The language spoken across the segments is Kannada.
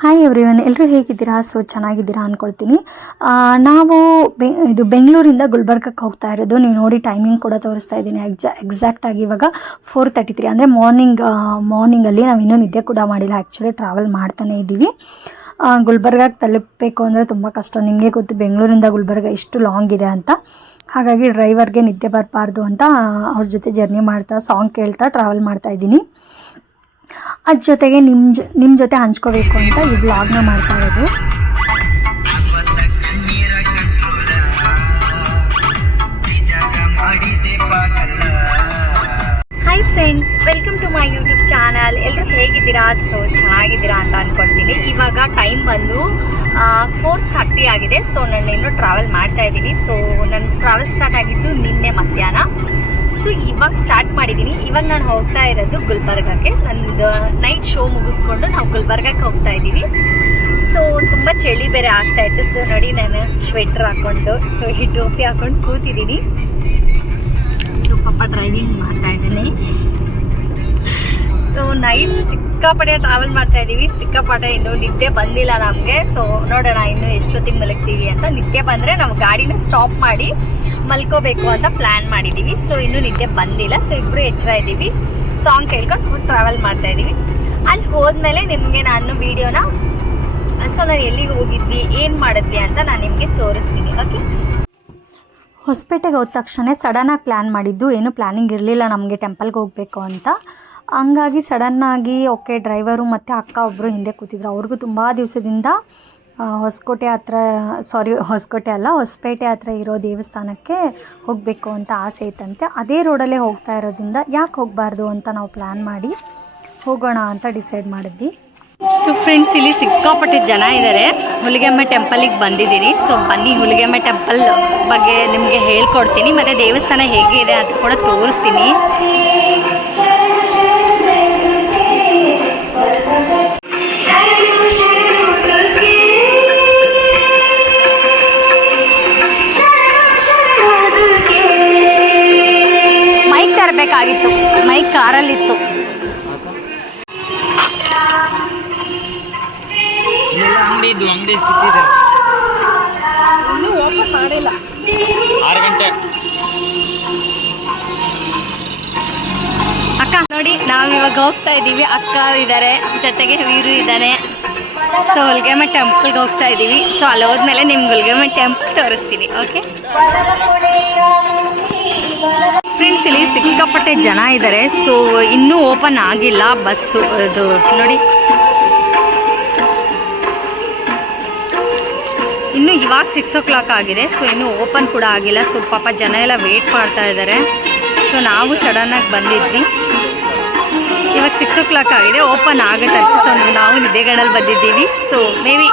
ಹಾಯ್ ಎವ್ರಿವನ್, ಎಲ್ಲರೂ ಹೇಗಿದ್ದೀರಾ? ಚೆನ್ನಾಗಿದ್ದೀರಾ ಅಂದ್ಕೊಳ್ತೀನಿ. ನಾವು ಇದು ಬೆಂಗಳೂರಿಂದ ಗುಲ್ಬರ್ಗಕ್ಕೆ ಹೋಗ್ತಾ ಇರೋದು. ನೀವು ನೋಡಿ ಟೈಮಿಂಗ್ ಕೂಡ ತೋರಿಸ್ತಾ ಇದ್ದೀನಿ. ಎಕ್ಸಾಕ್ಟಾಗಿ ಇವಾಗ 4:33 ಅಂದರೆ ಮಾರ್ನಿಂಗಲ್ಲಿ ನಾವು ಇನ್ನೂ ನಿದ್ದೆ ಕೂಡ ಮಾಡಿಲ್ಲ. ಆ್ಯಕ್ಚುಲಿ ಟ್ರಾವೆಲ್ ಮಾಡ್ತಾನೆ ಇದ್ದೀವಿ. ಗುಲ್ಬರ್ಗಕ್ಕೆ ತಲುಪಬೇಕು ಅಂದರೆ ತುಂಬ ಕಷ್ಟ. ನಿಮಗೆ ಗೊತ್ತು ಬೆಂಗಳೂರಿಂದ ಗುಲ್ಬರ್ಗ ಎಷ್ಟು ಲಾಂಗ್ ಇದೆ ಅಂತ. ಹಾಗಾಗಿ ಡ್ರೈವರ್ಗೆ ನಿದ್ದೆ ಬರಬಾರ್ದು ಅಂತ ಅವ್ರ ಜೊತೆ ಜರ್ನಿ ಮಾಡ್ತಾ ಸಾಂಗ್ ಕೇಳ್ತಾ ಟ್ರಾವೆಲ್ ಮಾಡ್ತಾ ಇದ್ದೀನಿ. ಅದ್ರ ಜೊತೆಗೆ ನಿಮ್ಮ ಜೊತೆ ಹಂಚ್ಕೋಬೇಕು ಅಂತ ಈ ವ್ಲಾಗ್ನ ಮಾಡ್ತಾ ಇರೋದು. Hi friends, welcome to my YouTube channel. ಎಲ್ಲರೂ ಹೇಗಿದ್ದೀರಾ? ಚೆನ್ನಾಗಿದ್ದೀರಾ ಅಂತ ಅಂದ್ಕೊಳ್ತೀನಿ. ಇವಾಗ ಟೈಮ್ ಬಂದು 4:30 ಆಗಿದೆ. ನಾನು ಇನ್ನೂ ಟ್ರಾವೆಲ್ ಮಾಡ್ತಾ ಇದ್ದೀನಿ. ನನ್ನ ಟ್ರಾವೆಲ್ ಸ್ಟಾರ್ಟ್ ಆಗಿದ್ದು ನಿನ್ನೆ ಮಧ್ಯಾಹ್ನ. ಇವಾಗ ಸ್ಟಾರ್ಟ್ ಮಾಡಿದ್ದೀನಿ. ಇವಾಗ ನಾನು ಹೋಗ್ತಾ ಇರೋದು ಗುಲ್ಬರ್ಗಕ್ಕೆ. ನಂದು ನೈಟ್ ಶೋ ಮುಗಿಸ್ಕೊಂಡು ನಾವು ಗುಲ್ಬರ್ಗಕ್ಕೆ ಹೋಗ್ತಾ ಇದ್ದೀವಿ. ತುಂಬ ಚಳಿ ಬೇರೆ ಆಗ್ತಾ ಇತ್ತು. ನೋಡಿ ನಾನು ಸ್ವೆಟ್ರ್ ಹಾಕ್ಕೊಂಡು ಈ ಟೋಪಿ ಹಾಕ್ಕೊಂಡು ಕೂತಿದ್ದೀನಿ. ಪಾಪ ಡ್ರೈವಿಂಗ್ ಮಾಡ್ತಾ ಇದ್ದೀನಿ. ನೈಟ್ ಸಿಕ್ಕಾಪಟ್ಟೆ ಟ್ರಾವೆಲ್ ಮಾಡ್ತಾ ಇದ್ದೀವಿ. ಸಿಕ್ಕಾಪಟ್ಟೆ ಇನ್ನೂ ನಿದ್ದೆ ಬಂದಿಲ್ಲ ನಮಗೆ. ನೋಡೋಣ ಇನ್ನು ಎಷ್ಟೊತ್ತಿಗೆ ಮಲಗ್ತೀವಿ ಅಂತ. ನಿದ್ದೆ ಬಂದರೆ ನಾವು ಗಾಡಿನ ಸ್ಟಾಪ್ ಮಾಡಿ ಮಲ್ಕೋಬೇಕು ಅಂತ ಪ್ಲ್ಯಾನ್ ಮಾಡಿದ್ದೀವಿ. ಇನ್ನೂ ನಿದ್ದೆ ಬಂದಿಲ್ಲ. ಇಬ್ಬರು ಎಚ್ಚರ ಇದ್ದೀವಿ. ಸಾಂಗ್ ಕೇಳ್ಕೊಂಡು ಟ್ರಾವೆಲ್ ಮಾಡ್ತಾ ಇದ್ದೀವಿ. ಅಲ್ಲಿ ಹೋದ್ಮೇಲೆ ನಿಮಗೆ ನಾನು ವೀಡಿಯೋನ ನಾನು ಎಲ್ಲಿಗೆ ಹೋಗಿದ್ವಿ, ಏನು ಮಾಡಿದ್ವಿ ಅಂತ ನಾನು ನಿಮಗೆ ತೋರಿಸ್ತೀನಿ. ಓಕೆ. ಹೊಸಪೇಟೆಗೆ ಹೋದ ತಕ್ಷಣ ಸಡನ್ನಾಗಿ ಪ್ಲ್ಯಾನ್ ಮಾಡಿದ್ದು. ಏನು ಪ್ಲ್ಯಾನಿಂಗ್ ಇರಲಿಲ್ಲ ನಮಗೆ ಟೆಂಪಲ್ಗೆ ಹೋಗಬೇಕು ಅಂತ. ಹಂಗಾಗಿ ಸಡನ್ನಾಗಿ ಓಕೆ, ಡ್ರೈವರು ಮತ್ತು ಅಕ್ಕ ಒಬ್ಬರು ಹಿಂದೆ ಕೂತಿದ್ರು. ಅವ್ರಿಗೂ ತುಂಬ ದಿವಸದಿಂದ ಹೊಸಪೇಟೆ ಹತ್ರ ಇರೋ ದೇವಸ್ಥಾನಕ್ಕೆ ಹೋಗಬೇಕು ಅಂತ ಆಸೆ ಇತ್ತಂತೆ. ಅದೇ ರೋಡಲ್ಲೇ ಹೋಗ್ತಾ ಇರೋದ್ರಿಂದ ಯಾಕೆ ಹೋಗಬಾರ್ದು ಅಂತ ನಾವು ಪ್ಲ್ಯಾನ್ ಮಾಡಿ ಹೋಗೋಣ ಅಂತ ಡಿಸೈಡ್ ಮಾಡಿದ್ವಿ. ಫ್ರೆಂಡ್ಸ್, ಇಲ್ಲಿ ಸಿಕ್ಕಾಪಟ್ಟೆ ಜನ ಇದ್ದಾರೆ. ಹುಲಿಗೆಮ್ಮ ಟೆಂಪಲಿಗೆ ಬಂದಿದ್ದೀನಿ. ಬನ್ನಿ ಹುಲಿಗೆಮ್ಮ ಟೆಂಪಲ್ ಬಗ್ಗೆ ನಿಮಗೆ ಹೇಳ್ಕೊಡ್ತೀನಿ. ಮತ್ತು ದೇವಸ್ಥಾನ ಹೇಗಿದೆ ಅಂತ ಕೂಡ ತೋರಿಸ್ತೀನಿ. ಮೈಕ್ ತರಬೇಕಾಗಿತ್ತು. ಮೈಕ್ ಕಾರಲ್ಲಿತ್ತು. ಅಂಗಡಿ ಸಿಕ್ಕಿದೆ. ಇನ್ನೂ ಓಪನ್ ಮಾಡಿಲ್ಲ. 6 ಗಂಟೆ. ಅಕ್ಕ ನೋಡಿ, ನಾವಿವಾಗ ಹೋಗ್ತಾ ಇದ್ದೀವಿ. ಅಕ್ಕ ಇದ್ದಾರೆ, ಜೊತೆಗೆ ವೀರು ಇದ್ದಾನೆ. ಹುಲಿಗೆಮ್ಮ ಟೆಂಪಲ್ಗೆ ಹೋಗ್ತಾ ಇದ್ದೀವಿ. ಅಲ್ಲಿ ಹೋದ್ಮೇಲೆ ನಿಮ್ಗೆ ಹುಲಿಗೆಮ್ಮ ಟೆಂಪಲ್ ತೋರಿಸ್ತೀನಿ. ಓಕೆ ಫ್ರೆಂಡ್ಸ್, ಇಲ್ಲಿ ಸಿಕ್ಕಾಪಟ್ಟೆ ಜನ ಇದ್ದಾರೆ. ಇನ್ನೂ ಓಪನ್ ಆಗಿಲ್ಲ ಬಸ್ಸು. ಅದು ನೋಡಿ, ಇನ್ನೂ ಇವಾಗ 6 o'clock ಆಗಿದೆ. ಇನ್ನೂ ಓಪನ್ ಕೂಡ ಆಗಿಲ್ಲ. ಪಾಪ ಜನ ಎಲ್ಲ ವೇಟ್ ಮಾಡ್ತಾ ಇದ್ದಾರೆ. ನಾವು ಸಡನ್ನಾಗಿ ಬಂದಿದ್ವಿ. ಇವಾಗ 6 o'clock ಆಗಿದೆ, ಓಪನ್ ಆಗುತ್ತೆ. ನಾವು ನಿದ್ದೆಗಡಲ್ಲಿ ಬಂದಿದ್ದೀವಿ. ಮೇ ಬಿ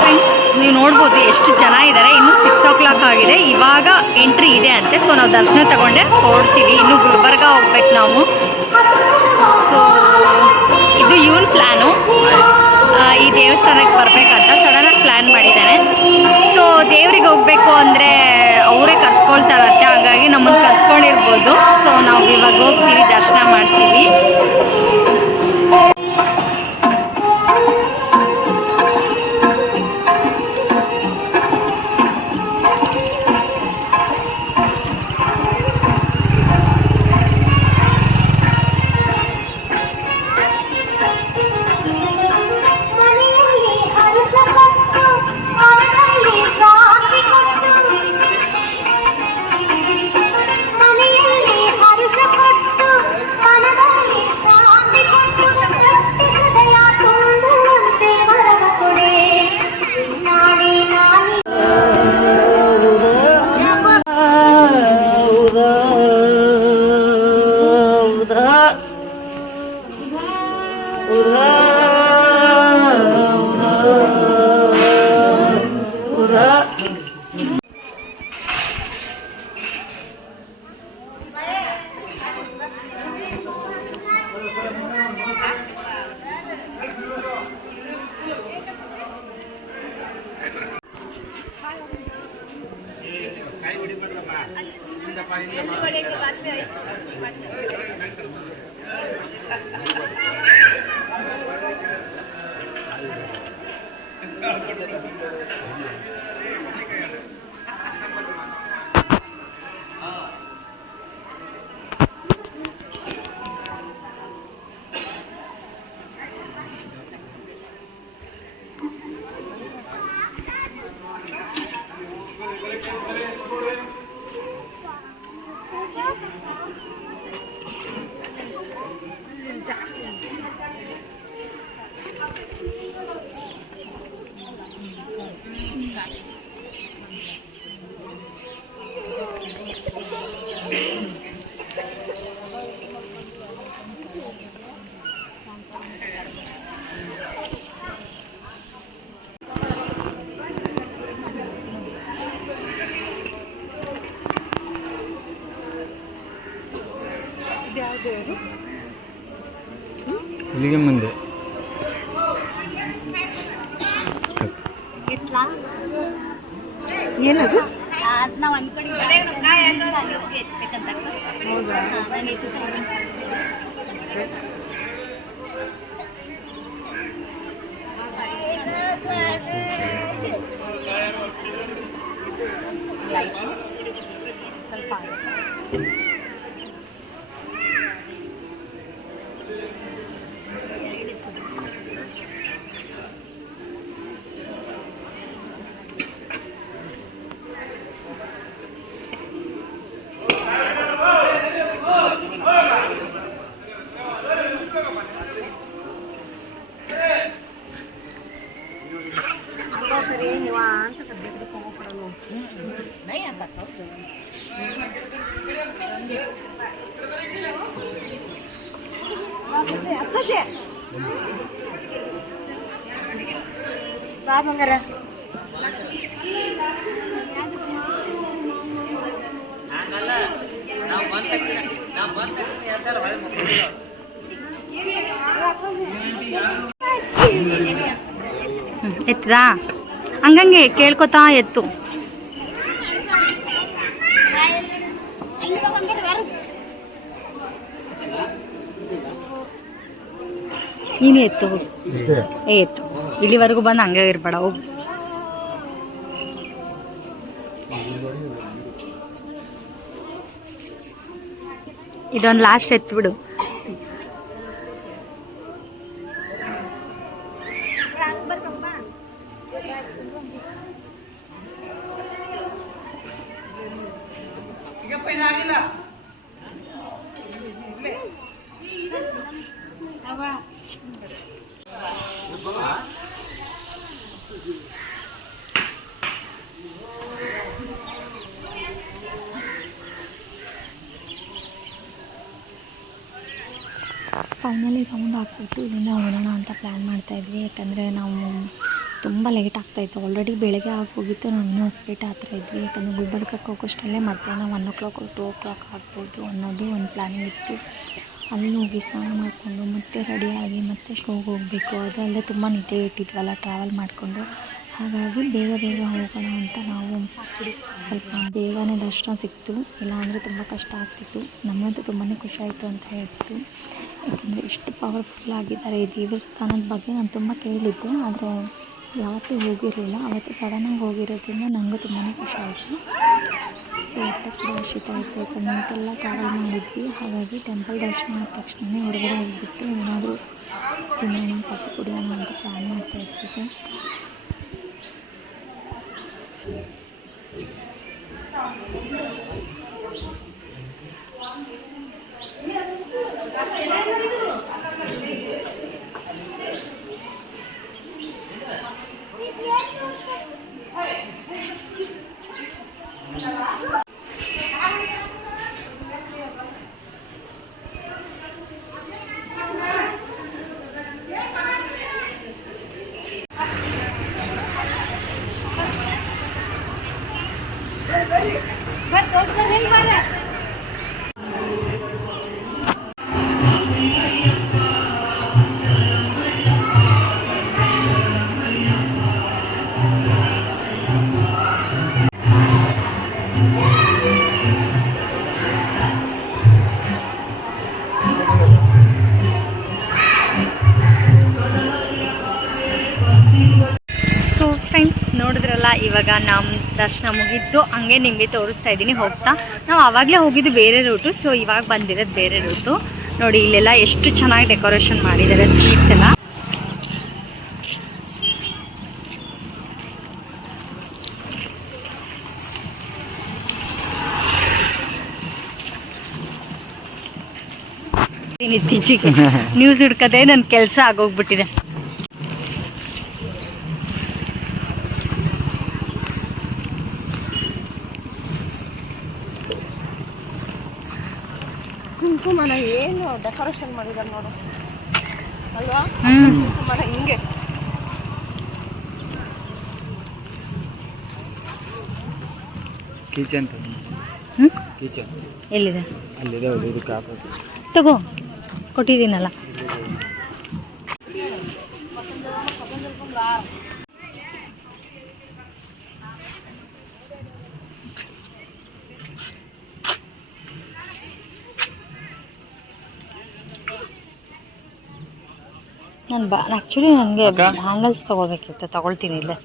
ಫ್ರೆಂಡ್ಸ್, ನೀವು ನೋಡ್ಬೋದು ಎಷ್ಟು ಜನ ಇದ್ದಾರೆ. ಇನ್ನೂ 6 o'clock ಆಗಿದೆ. ಇವಾಗ ಎಂಟ್ರಿ ಇದೆ ಅಂತೆ. ನಾವು ದರ್ಶನ ತಗೊಂಡೆ ಹೊರಡ್ತೀವಿ. ಇನ್ನು ಗುಲ್ಬರ್ಗ ಹೋಗ್ಬೇಕು ನಾವು. ಇದು ಇವನ್ ಪ್ಲ್ಯಾನು. ಈ ದೇವಸ್ಥಾನಕ್ಕೆ ಬರಬೇಕಂತ ಸಡನ್ನಾಗಿ ಪ್ಲ್ಯಾನ್ ಮಾಡಿದ್ದಾನೆ. ದೇವ್ರಿಗೆ ಹೋಗಬೇಕು ಅಂದರೆ ಅವರೇ ಕರ್ಸ್ಕೊಳ್ತಾರಂತೆ. ಹಾಗಾಗಿ ನಮ್ಮನ್ನು ಕರ್ಸ್ಕೊಂಡಿರ್ಬೋದು. ನಾವು ಇವಾಗ ಹೋಗ್ತೀವಿ, ದರ್ಶನ ಮಾಡ್ತೀವಿ. ಇಲ್ಲಿಗೆ ಮುಂದೆ ಏನದು ನಾವು ಅನ್ಕೊಂಡಿದ್ದೆ ಎತ್ಬೇಕಂತ. ನಾನು ಎತ್ತುತ್ತೀನಿ. ಸ್ವಲ್ಪ ಬಾ ಬಂಗಾರ. ಎತ್ತದಾ ಹಂಗಂಗೆ ಕೇಳ್ಕೊತಾ ಎತ್ತು. ನೀನು ಎತ್ತು ಹೋಗು. ಎತ್ತು ಇಲ್ಲಿವರೆಗೂ ಬಂದು ಹಂಗೆ ಇರ್ಬೇಡ, ಹೋಗು. ಇದೊಂದು ಲಾಸ್ಟ್ ಎತ್ತು ಬಿಡು. ಫೈನಲಿ ರೌಂಡ್ ಹಾಕ್ಬಿಟ್ಟು ಇಲ್ಲಿಂದ ಹೊರಡೋಣ ಅಂತ ಪ್ಲ್ಯಾನ್ ಮಾಡ್ತಾಯಿದ್ವಿ. ಯಾಕಂದರೆ ನಾವು ತುಂಬ ಲೇಟ್ ಆಗ್ತಾಯಿತ್ತು. ಆಲ್ರೆಡಿ ಬೆಳಗ್ಗೆ ಆಗೋಗಿತ್ತು. ನಾವು ಇನ್ನೂ ಹೊಸಪೇಟೆ ಹತ್ರ ಇದ್ವಿ. ಯಾಕಂದರೆ ಗುಲ್ಬರ್ಗಕ್ಕೆ ಹೋಗೋಷ್ಟರಲ್ಲೇ ಮಧ್ಯಾಹ್ನ 1 o'clock 2 o'clock ಆಗ್ಬೋದು ಅನ್ನೋದು ಒಂದು ಪ್ಲ್ಯಾನಿಂಗ್ ಇತ್ತು. ಅಲ್ಲಿ ಹೋಗಿ ಸ್ನಾನ ಮಾಡಿಕೊಂಡು ಮತ್ತೆ ರೆಡಿಯಾಗಿ ಮತ್ತೆ ಶೋಗೆ ಹೋಗಬೇಕು. ಅದಲ್ಲದೆ ತುಂಬ ನಿದ್ದೆ ಇಟ್ಟಿದ್ವಲ್ಲ ಟ್ರಾವೆಲ್ ಮಾಡಿಕೊಂಡು. ಹಾಗಾಗಿ ಬೇಗ ಹೋಗೋಣ ಅಂತ ನಾವು ಸ್ವಲ್ಪ ಬೇಗನೆ ದರ್ಶನ ಸಿಕ್ತು. ಇಲ್ಲಾಂದರೆ ತುಂಬ ಕಷ್ಟ ಆಗ್ತಿತ್ತು. ನಮಗಂತೂ ತುಂಬಾ ಖುಷಿ ಆಯಿತು ಅಂತ ಹೇಳ್ಬಿಟ್ಟು. ಯಾಕಂದರೆ ಇಷ್ಟು ಪವರ್ಫುಲ್ ಆಗಿದ್ದಾರೆ. ಈ ದೇವಸ್ಥಾನದ ಬಗ್ಗೆ ನಾನು ತುಂಬ ಕೇಳಿದ್ದೆ, ಆದರೆ ಯಾವತ್ತೂ ಹೋಗಿರಲಿಲ್ಲ. ಅವತ್ತು ಸಡನ್ನಾಗಿ ಹೋಗಿರೋದ್ರಿಂದ ನನಗೂ ತುಂಬಾ ಖುಷಿ ಆಯಿತು. ಸೊ ಹೊಟ್ಟೆ ಕೂಡ ಹಸಿತ ಆಯಿತು. ಯಾಕಂದರೆ ನೈಟೆಲ್ಲ ಟ್ರಾವೆಲ್ ಮಾಡಿದ್ವಿ. ಹಾಗಾಗಿ ಟೆಂಪಲ್ ದರ್ಶನ ಆದ ತಕ್ಷಣ ಹೊರಗಡೆ ಹೋಗಿಬಿಟ್ಟು ಏನಾದರೂ ತಿನ್ನೋಣ, ಕಾಫಿ ಕುಡಿಯೋಣ ಅಂತ ಪ್ಲ್ಯಾನ್ ಮಾಡ್ತಾಯಿದ್ವಿ. ಇವಾಗ ನಮ್ಮ ದರ್ಶನ ಮುಗಿದ್ದು ಹಂಗೆ ನಿಮಗೆ ತೋರಿಸ್ತಾ ಇದ್ದೀನಿ ಹೋಗ್ತಾ. ನಾವು ಆವಾಗಲೇ ಹೋಗಿದ್ದು ಬೇರೆ ರೂಟು, ಸೊ ಇವಾಗ ಬಂದಿರೋದು ಬೇರೆ ರೂಟು. ನೋಡಿ ಇಲ್ಲೆಲ್ಲ ಎಷ್ಟು ಚೆನ್ನಾಗಿ ಡೆಕೋರೇಷನ್ ಮಾಡಿದ್ದಾರೆ, ಸ್ವೀಟ್ಸ್ ಎಲ್ಲ. ಇತ್ತೀಚೆಗೆ ನ್ಯೂಸ್ ಹುಡ್ಕದೆ ನನ್ನ ಕೆಲಸ ಆಗೋಗ್ಬಿಟ್ಟಿದೆ. ಕುಂಕುಮನ ಏನು ಡೆಕೋರೇಷನ್ ಮಾಡಿದಾರೆ ನೋಡು ಅಲ್ವಾ? ಕುಂಕುಮನ ಹಿಂಗೆ ಕಿಚನ್ ಕಿಚನ್ ಎಲ್ಲಿದೆ? ಅಲ್ಲಿದೆ, ಇದಕ್ಕೆ ಹಾಕೋದು. ತಗೋ, ಕೊಟ್ಟಿದ್ದೀನಲ್ಲ. ಆ್ಯಕ್ಚುಲಿ ನನಗೆ ಹ್ಯಾಂಗಲ್ಸ್ ತೊಗೋಬೇಕಿತ್ತು, ತಗೊಳ್ತೀನಿ ಇಲ್ಲೇ.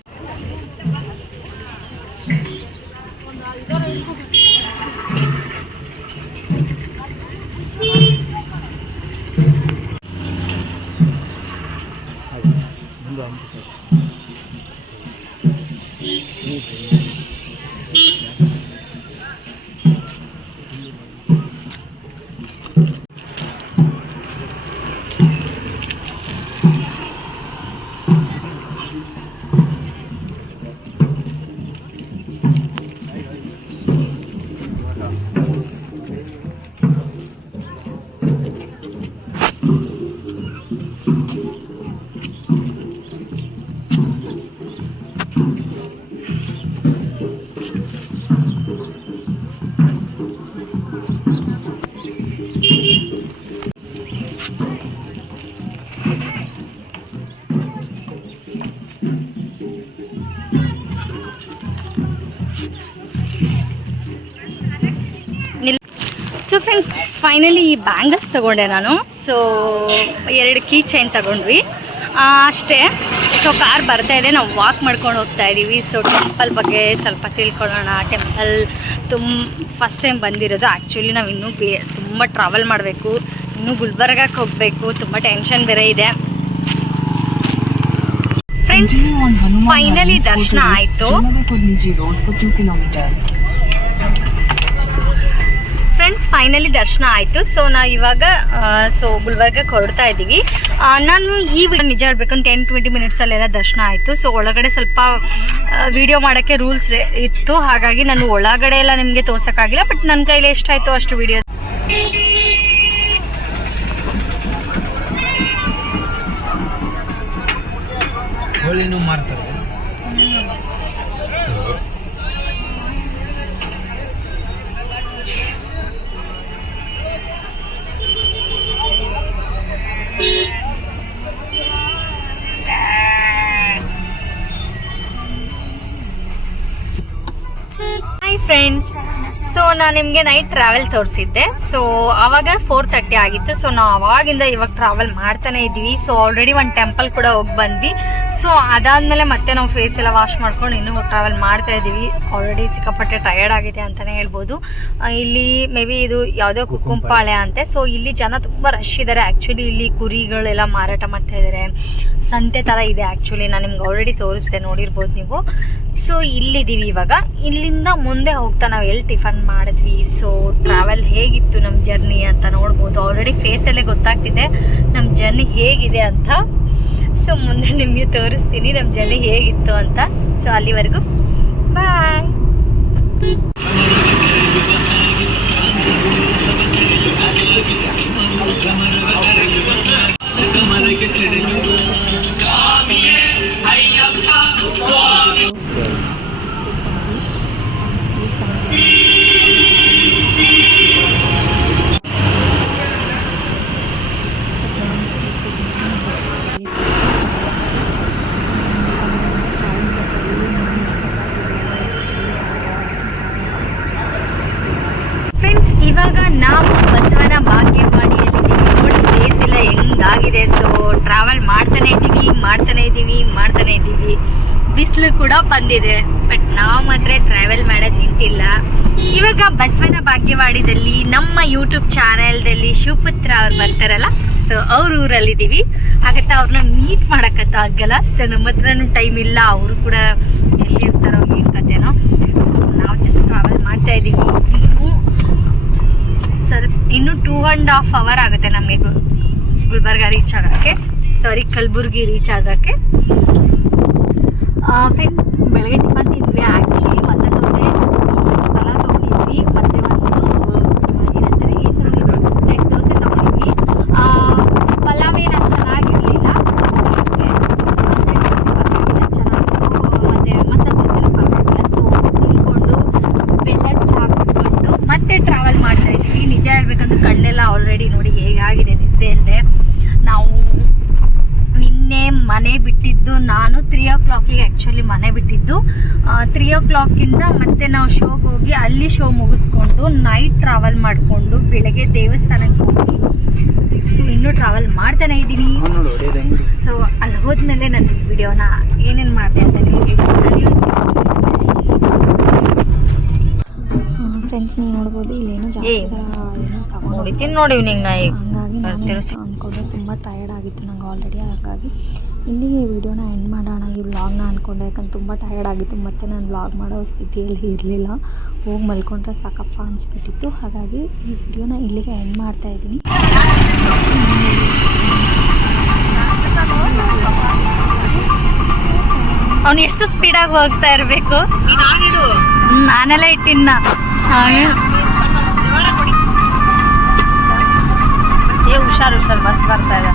ಸೊ ಫ್ರೆಂಡ್ಸ್, ಫೈನಲಿ ಈ ಬ್ಯಾಂಗಲ್ಸ್ ತೊಗೊಂಡೆ ನಾನು. ಸೊ 2 ಕೀ ಚೈನ್ ತಗೊಂಡ್ವಿ ಅಷ್ಟೇ. ಸೊ ಕಾರ್ ಬರ್ತಾ ಇದೆ, ನಾವು ವಾಕ್ ಮಾಡ್ಕೊಂಡು ಹೋಗ್ತಾ ಇದ್ದೀವಿ. ಸೊ ಟೆಂಪಲ್ ಬಗ್ಗೆ ಸ್ವಲ್ಪ ತಿಳ್ಕೊಳ್ಳೋಣ. ಟೆಂಪಲ್ ಫಸ್ಟ್ ಟೈಮ್ ಬಂದಿರೋದು. ಆ್ಯಕ್ಚುಲಿ ನಾವು ಇನ್ನೂ ತುಂಬ ಟ್ರಾವೆಲ್ ಮಾಡಬೇಕು, ಇನ್ನೂ ಗುಲ್ಬರ್ಗಕ್ಕೆ ಹೋಗಬೇಕು, ತುಂಬ ಟೆನ್ಷನ್ ಬೇರೆ ಇದೆ. ಫ್ರೆಂಡ್ಸ್, ಫೈನಲಿ ದರ್ಶನ ಆಯಿತು. ಫ್ರೆಂಡ್ಸ್, ಫೈನಲಿ ದರ್ಶನ ಆಯಿತು. ಸೊ ನಾವು ಇವಾಗ ಗುಲ್ಬರ್ಗಕ್ಕೆ ಹೊರಡ್ತಾ ಇದ್ದೀವಿ. ನಾನು ಈ ನಿಜ ಹೇಳ್ಬೇಕಂದ್ರೆ 10-20 ಮಿನಿಟ್ಸಲ್ಲೆಲ್ಲ ದರ್ಶನ ಆಯಿತು. ಸೊ ಒಳಗಡೆ ಸ್ವಲ್ಪ ವಿಡಿಯೋ ಮಾಡೋಕ್ಕೆ ರೂಲ್ಸ್ ಇತ್ತು, ಹಾಗಾಗಿ ನಾನು ಒಳಗಡೆ ಎಲ್ಲ ನಿಮಗೆ ತೋರ್ಸೋಕ್ಕಾಗಿಲ್ಲ. ಬಟ್ ನನ್ನ ಕೈಲಿ ಎಷ್ಟಾಯಿತು ಅಷ್ಟು ವಿಡಿಯೋ. ಮಾಡ್ತಾರೆ. ಹಾಯ್ ಫ್ರೆಂಡ್ಸ್, ಸೊ ನಾನು ನಿಮಗೆ ನೈಟ್ ಟ್ರಾವೆಲ್ ತೋರಿಸಿದ್ದೆ. ಸೊ ಆವಾಗ 4:30 ಆಗಿತ್ತು. ಸೊ ನಾವು ಅವಾಗಿಂದ ಇವಾಗ ಟ್ರಾವೆಲ್ ಮಾಡ್ತಾನೆ ಇದ್ದೀವಿ. ಸೊ ಆಲ್ರೆಡಿ ಒಂದು ಟೆಂಪಲ್ ಕೂಡ ಹೋಗಿ ಬಂದ್ವಿ. ಸೊ ಅದಾದಮೇಲೆ ಮತ್ತೆ ನಾವು ಫೇಸ್ ಎಲ್ಲ ವಾಶ್ ಮಾಡ್ಕೊಂಡು ಇನ್ನೂ ಟ್ರಾವೆಲ್ ಮಾಡ್ತಾ ಇದ್ದೀವಿ. ಆಲ್ರೆಡಿ ಸಿಕ್ಕಾಪಟ್ಟೆ ಟಯರ್ಡ್ ಆಗಿದೆ ಅಂತಲೇ ಹೇಳ್ಬೋದು. ಇಲ್ಲಿ ಮೇ ಬಿ ಇದು ಯಾವುದೋ ಕುಕ್ಕುಂಪಾಳ್ಯ ಅಂತೆ. ಸೊ ಇಲ್ಲಿ ಜನ ತುಂಬ ರಶ್ ಇದ್ದಾರೆ. ಆ್ಯಕ್ಚುಲಿ ಇಲ್ಲಿ ಕುರಿಗಳೆಲ್ಲ ಮಾರಾಟ ಮಾಡ್ತಾ ಇದ್ದಾರೆ, ಸಂತೆ ಥರ ಇದೆ. ಆ್ಯಕ್ಚುಲಿ ನಾನು ನಿಮ್ಗೆ ಆಲ್ರೆಡಿ ತೋರಿಸ್ದೆ, ನೋಡಿರ್ಬೋದು ನೀವು. ಸೊ ಇಲ್ಲಿದ್ದೀವಿ ಇವಾಗ. ಇಲ್ಲಿಂದ ಮುಂದೆ ಹೋಗ್ತಾ ನಾವು ಎಲ್ಲಿ ಟಿಫನ್ ಮಾಡಿದ್ವಿ, ಸೊ ಟ್ರಾವೆಲ್ ಹೇಗಿತ್ತು ನಮ್ಮ ಜರ್ನಿ ಅಂತ ನೋಡ್ಬೋದು. ಆಲ್ರೆಡಿ ಫೇಸಲ್ಲೇ ಗೊತ್ತಾಗ್ತಿದೆ ನಮ್ಮ ಜರ್ನಿ ಹೇಗಿದೆ ಅಂತ. ಸೊ ಮುಂದೆ ನಿಮಗೆ ತೋರಿಸ್ತೀನಿ ನಮ್ಮ ಜರ್ನಿ ಹೇಗಿತ್ತು ಅಂತ. ಸೊ ಅಲ್ಲಿವರೆಗೂ ಬಾಯ್. ಫ್ರೆಂಡ್ಸ್, ಇವಾಗ ಬಂದಿದೆ. ಬಟ್ ನಾವು ಮಾತ್ರ ಟ್ರಾವೆಲ್ ಮಾಡೋದು ನಿಂತಿಲ್ಲ. ಇವಾಗ ಬಸವನ ಭಾಗ್ಯವಾಡಿದಲ್ಲಿ ನಮ್ಮ ಯೂಟ್ಯೂಬ್ ಚಾನೆಲ್ದಲ್ಲಿ ಶಿವಪುತ್ರ ಅವ್ರು ಬರ್ತಾರಲ್ಲ, ಸೊ ಅವ್ರ ಊರಲ್ಲಿದ್ದೀವಿ. ಹಾಗತ್ತ ಅವ್ರನ್ನ ಮೀಟ್ ಮಾಡಕತ್ತ ಆಗಲ್ಲ. ಸೊ ನಮ್ಮ ಹತ್ರನೂ ಟೈಮ್ ಇಲ್ಲ, ಅವರು ಕೂಡ ಎಲ್ಲಿರ್ತಾರೋ ಏನು ಕತೆನೋ. ಸೊ ನಾವು ಜಸ್ಟ್ ಟ್ರಾವೆಲ್ ಮಾಡ್ತಾ ಇದ್ದೀವಿ. ಇನ್ನು 2.5 hour ಆಗುತ್ತೆ ನಮಗೆ ಗುಲ್ಬರ್ಗ ರೀಚ್ ಆಗೋಕ್ಕೆ, ಸಾರಿ ಕಲಬುರ್ಗಿ ರೀಚ್ ಆಗೋಕ್ಕೆ. ಫ್ರೆಂಡ್ಸ್, ಬೆಳಗ್ಗೆ ಟಿಫನ್ ತಿಂದ್ವಿ. ಆ್ಯಕ್ಚುಲಿ ಮಸಾಲೆ ದೋಸೆ ಪಲಾವ್ ತೊಗೊಂಡಿದ್ವಿ, ಮತ್ತು ಸೆಟ್ ದೋಸೆ ತೊಗೊಂಡಿದ್ವಿ. ಪಲಾವ್ ಏನು ಅಷ್ಟು ಚೆನ್ನಾಗಿರಲಿಲ್ಲ, ಸೊ ಹಾಗೆ ಸೆಟ್ ದೋಸೆ ಪರವಾಗಿಲ್ಲ ಚೆನ್ನಾಗಿತ್ತು, ಮತ್ತು ಮಸಾಲೆ ದೋಸೆನೂ ಪರವಾಗಿಲ್ಲ. ಸೊ ತುಂಬಿಕೊಂಡು ಬೆಲ್ಲದ ಚಹಾ ಕುಟ್ಕೊಂಡು ಮತ್ತೆ ಟ್ರಾವೆಲ್ ಮಾಡ್ತಾ ಇದ್ದೀವಿ. ನಿಜ ಹೇಳ್ಬೇಕಂದ್ರೆ ಕಣ್ಣೆಲ್ಲ ಆಲ್ರೆಡಿ ನೋಡಿ ಹೇಗಾಗಿದೆ ನಿದ್ದೆ ಇಲ್ಲದೆ. ನಾವು ನಿನ್ನೆ ಮನೆ ಬಿಟ್ಟಿದ್ದು ನಾನು 3 o'clock ಆ್ಯಕ್ಚುಲಿ ಮನೆ ಬಿಟ್ಟಿದ್ದು. 3 o'clock ಮತ್ತೆ ನಾವು ಶೋಗೆ ಹೋಗಿ ಅಲ್ಲಿ ಶೋ ಮುಗಿಸ್ಕೊಂಡು ನೈಟ್ ಟ್ರಾವೆಲ್ ಮಾಡಿಕೊಂಡು ಬೆಳಗ್ಗೆ ದೇವಸ್ಥಾನಕ್ಕೆ ಹೋಗಿ ಸೊ ಇನ್ನೂ ಟ್ರಾವೆಲ್ ಮಾಡ್ತಾನೆ ಇದ್ದೀನಿ. ಸೊ ಅಲ್ಲಿ ಹೋದ್ಮೇಲೆ ನನ್ನ ವಿಡಿಯೋನ ಏನೇನು ಮಾಡಿದೆ ಅಂತ ನಿಮಗೆ ಫ್ರೆಂಡ್ಸ್ ನೀವು ನೋಡ್ಬೋದು ಇಲ್ಲೇನು ನೋಡಿತೀನಿ ನೋಡಿ ನಿಂಗೆ ನಾ ಈಗ ಹಂಗಾಗಿ ನಾನು ಅಂದ್ಕೊಂಡೆ ತುಂಬ ಟಯರ್ಡ್ ಆಗಿತ್ತು ನಂಗೆ ಆಲ್ರೆಡಿ. ಹಾಗಾಗಿ ಇಲ್ಲಿಗೆ ಈ ವಿಡಿಯೋನ ಎಂಡ್ ಮಾಡೋಣ, ಈ ವ್ಲಾಗ್ನ ಅಂದ್ಕೊಂಡೆ. ಯಾಕಂದ್ರೆ ತುಂಬ ಟಯರ್ಡ್ ಆಗಿತ್ತು, ಮತ್ತು ನಾನು ವ್ಲಾಗ್ ಮಾಡೋ ಸ್ಥಿತಿಯಲ್ಲಿ ಇರಲಿಲ್ಲ. ಹೋಗಿ ಮಲ್ಕೊಂಡ್ರೆ ಸಾಕಪ್ಪ ಅನಿಸ್ಬಿಟ್ಟಿತ್ತು. ಹಾಗಾಗಿ ಈ ವಿಡಿಯೋನ ಇಲ್ಲಿಗೆ ಎಂಡ್ ಮಾಡ್ತಾ ಇದ್ದೀನಿ. ಅವ್ನು ಎಷ್ಟು ಸ್ಪೀಡಾಗಿ ಹೋಗ್ತಾ ಇರಬೇಕು. ನಾನೆಲ್ಲ ಇಟ್ಟಿನ್ನ ಹುಷಾರು ಬಸ್ ಬರ್ತಾ ಇದೆ.